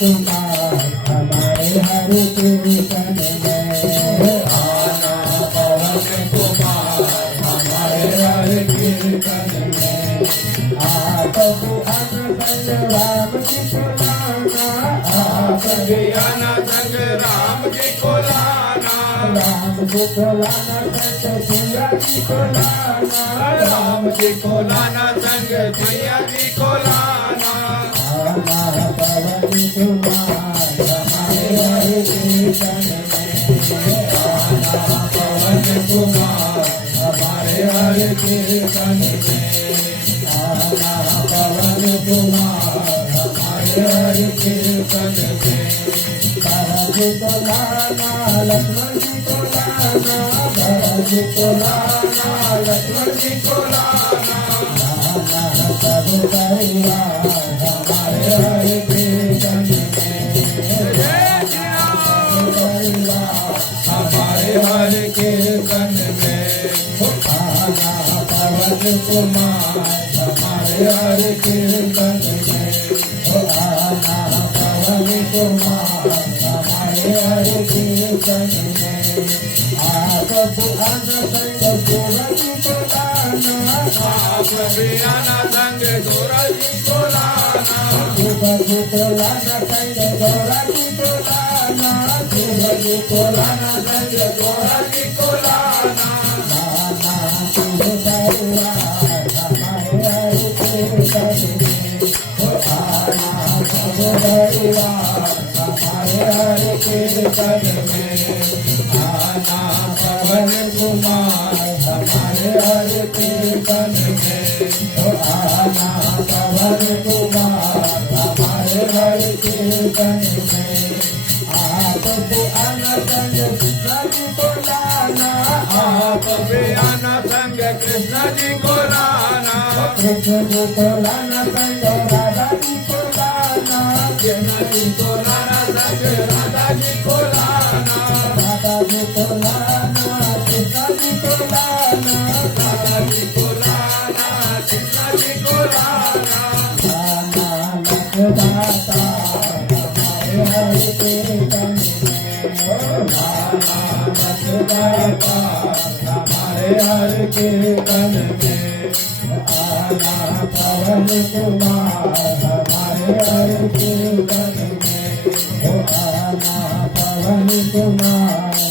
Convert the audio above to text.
कुमार हमारे हर कीर्तन में। आना पवन कुमार हमारे हर कीर्तन में। आप भी अन संग राम जी को लाना। आप सभी आना संग राम जी को लाना। राम जी को लाना संग सिया जी को लाना। राम जी को लाना संग मैया जी को लाना। आना पवन कुमार हमारे हर कीर्तन में। आना पवन कुमार हमारे हर कीर्तन में। आना पवन कुमार हमारे हर कीर्तन में। भरत को लाना लक्ष्मण जी को लाना। भरत को लाना लक्ष्मण जी को लाना। लाना सब परिवार हमारे हर कीर्तन में। जय श्री राम। परिवार हमारे हर कीर्तन में। आना पवन कुमार हमारे हर कीर्तन में। आना पवन कुमार हमारे हर कीर्तन में। आप अन संग सूरज को लाना। आप भी आना संग सूरज जी को लाना। सूरज को लाना संग गौरा जी को लाना। सूरज को लाना संग गौरा सूरज जी को लाना। लाना शुभ परिवार हमारे हर कीर्तन में। आना शुभ परिवार हमारे हर कीर्तन में। आना पवन कुमार हमारे हर कीर्तन में। आना पवन कुमार हमारे हर कीर्तन में। आप भी अन संग कृष्ण जी को लाना। आप भी आना संग कृष्ण जी को लाना। कृष्ण जी को लाना संग राधा जी को लाना। कृष्ण जी को लाना संग राधा जी को लाना। राधा जी को लाना कृष्ण जी को लाना। राधा जी को लाना कृष्ण जी को लाना। लाना लखदाता हमारे हर कीर्तन में। लाना लखदाता हमारे हर कीर्तन में। आना पवन कुमार हमारे हर कीर्तन में। आना पवन कुमार